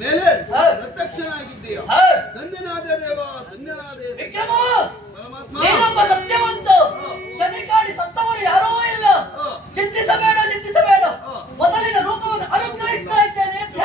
ಮೇಲೆ ಪ್ರತ್ಯಕ್ಷನಾಗಿದ್ದೀಯ. ಧನ್ಯನಾದ ದೇವ, ಧನ್ಯನಾದ ಪರಮಾತ್ಮ. ಸತ್ಯವಂತ ಶನಿಕಾಡಿ ಸತ್ತವರು ಯಾರೋ ಇಲ್ಲ. ಚಿಂತಿಸಬೇಡ ಚಿಂತಿಸಬೇಡ, ಮೊದಲಿನ ರೂಪವನ್ನು ಅನುಗ್ರಹಿಸ್ತಾ ಇದ್ದೇನೆ ಅಂತ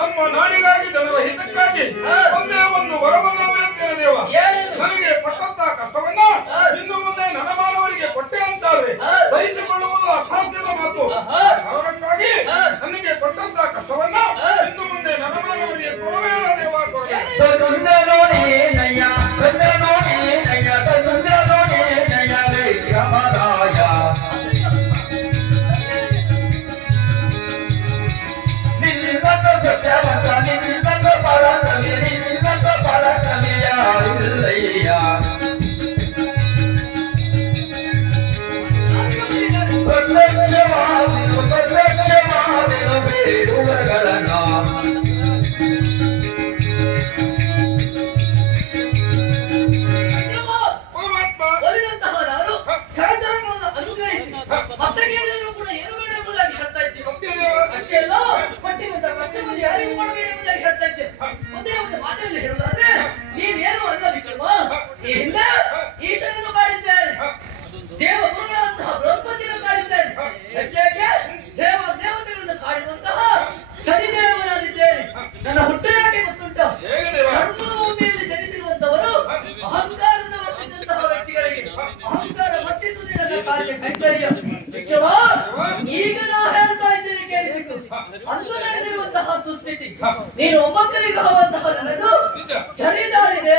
ನಮ್ಮ ನಾಡಿಗಾಗಿ ಜನರ ಹಿತಕ್ಕಾಗಿ ಒಂದೇ ಒಂದು ವರವನ್ನು ಬೇಡ್ತೇನೆ ದೇವ. ನನಗೆ ಪಟ್ಟಂತ ಕಷ್ಟವನ್ನ ಇನ್ನು ಮುಂದೆ ನನಮಾನವರಿಗೆ ಕೊಟ್ಟೆ ಅಂತಾರೆ ಸಹಿಸಿಕೊಳ್ಳುವುದು ಅಸಾಧ್ಯದ ಮಾತು. ಕಾರಣಕ್ಕಾಗಿ ನನಗೆ ಕೊಟ್ಟಂತ ಕಷ್ಟವನ್ನ ಇನ್ನು ಮುಂದೆ ನನಮಾನವರಿಗೆ ಕೊಡಬೇಡ ದೇವ. ಹೇಳುವುದಾದ್ರೆ ನೀನೇನು ಅಲ್ಲ ವಿಕ್ರಮ. ಈಶನನ್ನು ಕಾಡಿದ್ದೇನೆ, ದೇವ ಗುರುಗಳಂತಹ ಬೃಹಸ್ಪತಿಯನ್ನು ಕಾಡಿದ್ದೇನೆ, ಹೆಚ್ಚಾಗಿ ದೇವ ದೇವತೆಗಳನ್ನು ಕಾಡಿರುವಂತಹ ಶನಿದೇವನಾಗಿದ್ದೇನೆ. ನನ್ನ ಹುಟ್ಟು ಯಾಕೆ ಗೊತ್ತುಂಟ? ಕರ್ಮಭೂಮಿಯಲ್ಲಿ ಜನಿಸಿರುವಂತವರು ಅಹಂಕಾರದ ವರ್ತಿಸಿದಂತಹ ವ್ಯಕ್ತಿಗಳಿಗೆ ಅಹಂಕಾರ ವರ್ತಿಸುವುದೇ ನನ್ನ ಕಾರ್ಯ ಕೈಂಕರ್ಯ. ವಿಕ್ರಮ, ಈಗ ನಾ ಹೇಳ್ತಾ ಇದ್ದೇನೆ ಕೇಳಿಸಿತು. ಅಂದು ನಡೆದಿರುವಂತಹ ದುಸ್ಥಿತಿ ನೀನು 9ನೇ ಗ್ರಹವಂತಹ ನನ್ನನ್ನು ಚರಿದಾಡಿದೆ.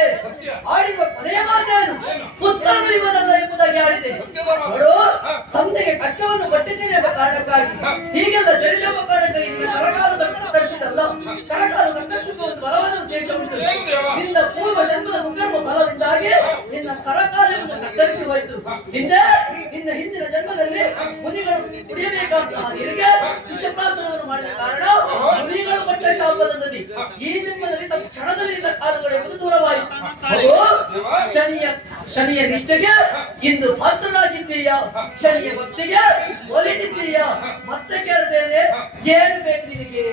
ಆಡಿರುವ ಕೊನೆಯ ಮಾತೇನು? ಪುತ್ರನು ಇವನಲ್ಲ ಎಂಬುದಾಗಿ ಆಡಿದೆ. ನೋಡು, ತಂದೆಗೆ ಕಷ್ಟವನ್ನು ಪಟ್ಟಿದ್ದೇನೆ ಎಂಬ ಕಾರಣಕ್ಕಾಗಿ ಹೀಗೆಲ್ಲ ಜರಿದೆಂಬ ಕಾರಣಕ್ಕಾಗಿ ನಿನ್ನ ಕರಕಾಲದ ಕತ್ತರಿಸಿದಲ್ಲ. ಕರಕಾಲ ಕತ್ತರಿಸುವ ಒಂದು ಬಲವಾದ ಉದ್ದೇಶ ಉಂಟು. ನಿನ್ನ ಪೂರ್ವ ಜನ್ಮದ ಮುಕರ್ಮ ಫಲದಿಂದಾಗಿ ನಿನ್ನ ಕರಕಾಲವನ್ನು ಕತ್ತರಿಸಿ ಹೋಯಿತು. ನಿನ್ನ ಹಿಂದಿನ ಜನ್ಮದಲ್ಲಿ ಮುನಿಗಳು ಕುಡಿಯಬೇಕಾದಂತಹ ನೀರಿಗೆ ವಿಷಪ್ರಾಸನವನ್ನು ಮಾಡಿದ ಕಾರಣ ಮುನಿಗಳು ಕೊಟ್ಟ ಶಾಪದಲ್ಲಿ ಈ ಜನ್ಮದಲ್ಲಿ ತಮ್ಮ ಕ್ಷಣದಲ್ಲಿ ನಿನ್ನ ಕಾಲಗಳು ಎಂಬುದು ದೂರವಾಯಿತು. ಶನಿಯ ನಿಷ್ಠೆಗೆ ಇಂದು ಭಕ್ತನಾಗಿದ್ದೀಯಾ? ಶನಿಯ ಭಕ್ತಿಗೆ ಒಲಿದಿದ್ದೀಯಾ? ಮತ್ತೆ ಕೇಳ್ತೇನೆ, ಏನು ಬೇಕು ನಿನಗೆ?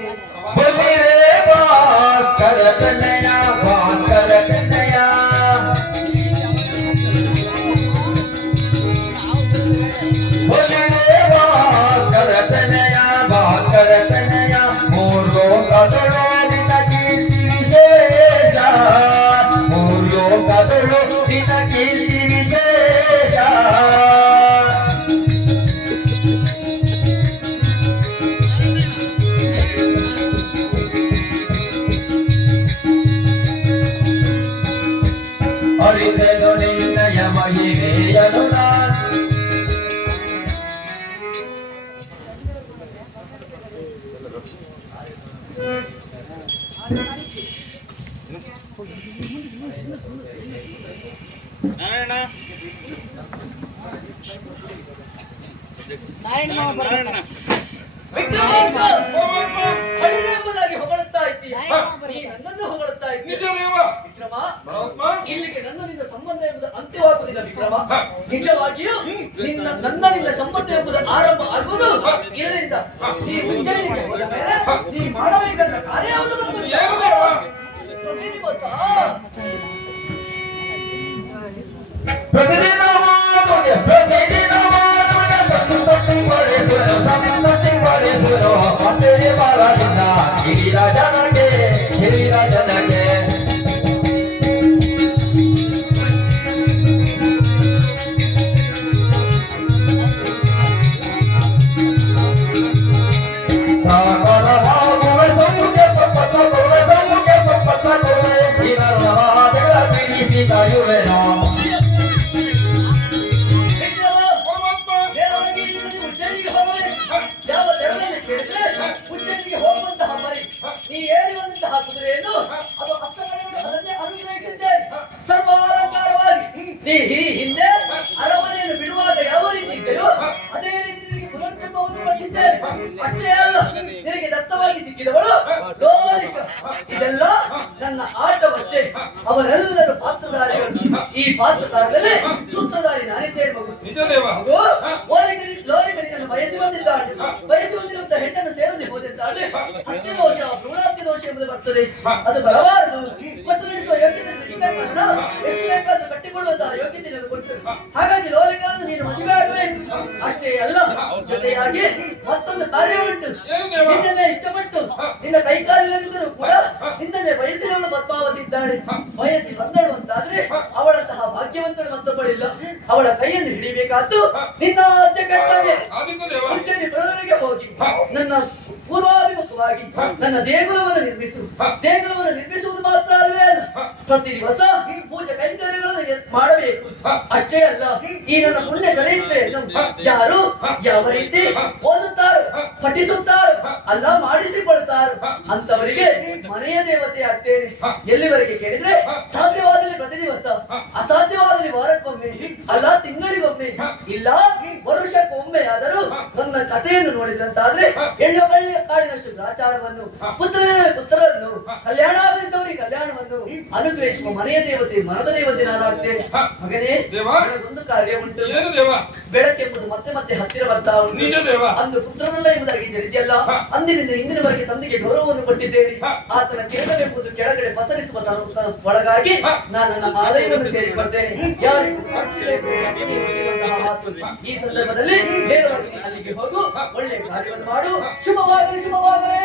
ಇಲ್ಲಿಗೆ ನನ್ನನಿಂದ ಸಂಬಂಧ ಎಂಬುದು ಅಂತ್ಯವಾಗುವುದಿಲ್ಲ ವಿಕ್ರಮ. ನಿಜವಾಗಿಯೂ ನನ್ನನಿಂದ ಸಂಬಂಧ ಎಂಬುದು ಆರಂಭ ಆಗುವುದು ಇದರಿಂದ. ಈ ಉಜ್ಜಯಿನಿಗೆ ಹೋದ ಮೇಲೆ ನೀ ಮಾಡಬೇಕಂತ ಕಾರ್ಯವನ್ನು ನೀ ಈ ಹಿಂದೆ ಅರಮನೆಯನ್ನು ಬಿಡುವಾಗ ಯಾವ ರೀತಿ ಇದ್ದೆಯೋ ಅದೇ ರೀತಿ ನಿನಗೆ ಪುನರ್ಜನ್ಮವನ್ನು ಕೊಟ್ಟಿದ್ದೇನೆ. ಅಷ್ಟೇ ಅಲ್ಲ, ನಿನಗೆ ದತ್ತವಾಗಿ ಸಿಕ್ಕಿದವಳು ಲೋಲಿಕ. ಇದೆಲ್ಲ ನನ್ನ ಆಟವಷ್ಟೇ. ಅವರೆಲ್ಲರೂ ಪಾತ್ರಧಾರಿಗಳು. ಈ ಪಾತ್ರಧಾರದಲ್ಲಿ ಸೂತ್ರಧಾರಿ ನಾನಿದ್ದೇನೆ ಮಗು. ನಿಜ ದೇವ. ಮಗು, ಲೋಲಿಕನಿಗೆ ಬಯಸಿ ಬಂದಿದ್ದಾಳೆ. ಬಯಸಿ ಬಂದಿರುವಂತ ಹೆಣ್ಣನ್ನು ಸೇರದೆ ಹೋದಿದ್ದಾಳೆ. ಹತ್ಯೆ ದೋಷ, ಭ್ರೂಣಹತ್ಯೆ ದೋಷ ಎಂಬುದು ಬರ್ತದೆ. ಅದು ಬರಬಾರದು. ಕೊಟ್ಟು ನಡೆಸುವ ಯೋಗ್ಯತೆ ಇದ್ದ ಕಾರಣ ಎಷ್ಟು ಬೇಕಾದ್ರೂ ಕಟ್ಟಿಕೊಳ್ಳುವಂತಹ ಯೋಗ್ಯತೆ ನನಗೆ ಕೊಟ್ಟು, ಹಾಗಾಗಿ ಲೋಲಿಕನನ್ನು ನೀನು ಮದುವೆ ಆಗಬೇಕು. ಅಷ್ಟೇ ಅಲ್ಲ, ಜೊತೆಯಾಗಿ ಮತ್ತೊಂದು ಕಾರ್ಯ ಉಂಟು. ನಿನ್ನನ್ನೇ ಇಷ್ಟಪಟ್ಟು ನಿನ್ನ ಕೈಕಾಲಿಲ್ಲದಿದ್ದರೂ ಕೂಡ ನಿನ್ನನ್ನೇ ಬಯಸಿದವಳು ಪದ್ಮಾವತಿ ಇದ್ದಾಳೆ. ಬಯಸಿ ಬಂದಳು ಅಂತಾದ್ರೆ ಅವಳಂತಹ ಭಾಗ್ಯವಂತಳು ಮತ್ತೊಬ್ಬಳಿಲ್ಲ. ಅವಳ ಕೈಯನ್ನು ಹಿಡಿಬೇಕಾದ್ದು ನಿನ್ನ ಆದ್ಯ ಕರ್ತವ್ಯ. ಮುಂಚೆನೆ ಪ್ರಧಾನಿಗೆ ಹೋಗಿ ನನ್ನ ಪೂರ್ವಾಭಿಮುಖವಾಗಿ ನನ್ನ ದೇಗುಲವನ್ನು ನಿರ್ಮಿಸು. ದೇಗುಲವನ್ನು ನಿರ್ಮಿಸುವುದು ಮಾತ್ರ ಅಲ್ವೇ ಅಲ್ಲ, ಪ್ರತಿ ದಿವಸ ಪೂಜೆ ಕೈಂಕರ್ಯಗಳನ್ನು ಮಾಡಬೇಕು. ಅಷ್ಟೇ ಅಲ್ಲ, ಈ ನನ್ನ ಪುಣ್ಯ ಚರಿತ್ರೆಯನ್ನು ಯಾರು ಯಾವ ರೀತಿ ಓದುತ್ತಾರೋ, ಪಠಿಸುತ್ತಾರೋ, ಅಲ್ಲ ಮಾಡಿಸಿಕೊಳ್ತಾರೋ ಅಂತವರಿಗೆ ಮನೆಯ ದೇವತೆ ಆಗ್ತೇನೆ. ಎಲ್ಲಿವರೆಗೆ ಕೇಳಿದ್ರೆ ಸಾಧ್ಯವಾದಲ್ಲಿ ಪ್ರತಿ ದಿವಸ, ಅಸಾಧ್ಯವಾದಲ್ಲಿ ವಾರಕ್ಕೊಮ್ಮೆ, ಅಲ್ಲ ತಿಂಗಳಿಗೊಮ್ಮೆ, ಇಲ್ಲ ವರುಷಕ್ಕೊಮ್ಮೆ ಆದರೂ ನನ್ನ ಕಥೆಯನ್ನು ನೋಡಿದಂತಾದ್ರೆ ಎಳ್ಳ ಬಳ್ಳಿಯ ಕಾಡಿನಷ್ಟು ಗ್ರಾಚಾರವನ್ನು, ಪುತ್ರರನ್ನು ಕಲ್ಯಾಣಾಗಲಿದ್ದವರಿಗೆ ಕಲ್ಯಾಣವನ್ನು ಅನುಗ್ರಹಿಸುವ ಮನೆಯ ದೇವತೆ, ಮರದ ದೇವತೆ ನಾನಾಗ್ತೇನೆ. ಮಗನೇ, ಒಂದು ಕಾರ್ಯ ಉಂಟು. ಬೆಳಕೆಂಬುದು ಮತ್ತೆ ಮತ್ತೆ ಹತ್ತಿರ ಬರ್ತಾ ಉಂಟು. ಅಂದು ಪುತ್ರನಲ್ಲ ಎಂಬುದಾಗಿ ಜರಿದೆಯಲ್ಲ, ಅಂದಿನಿಂದ ಇಂದಿನವರೆಗೆ ತಂದೆಗೆ ಗೌರವವನ್ನು ಕೊಟ್ಟಿದ್ದೇನೆ. ಆತನ ಕಿರಣವೆಂಬುದು ಕೆಳಗಡೆ ಪಸರಿಸುವ ಒಳಗಾಗಿ ನಾನು ನನ್ನ ಆಲಯವನ್ನು ಸೇರಿಕೊಳ್ತೇನೆ. ಯಾರಿಗೂ ಈ ಸಂದರ್ಭದಲ್ಲಿ ನೇರವಾಗಿ ಅಲ್ಲಿಗೆ ಹೋಗು, ಒಳ್ಳೆ ಕಾರ್ಯವನ್ನು ಮಾಡು. ಶುಭವಾಗಲಿ, ಶುಭವಾಗಲಿ.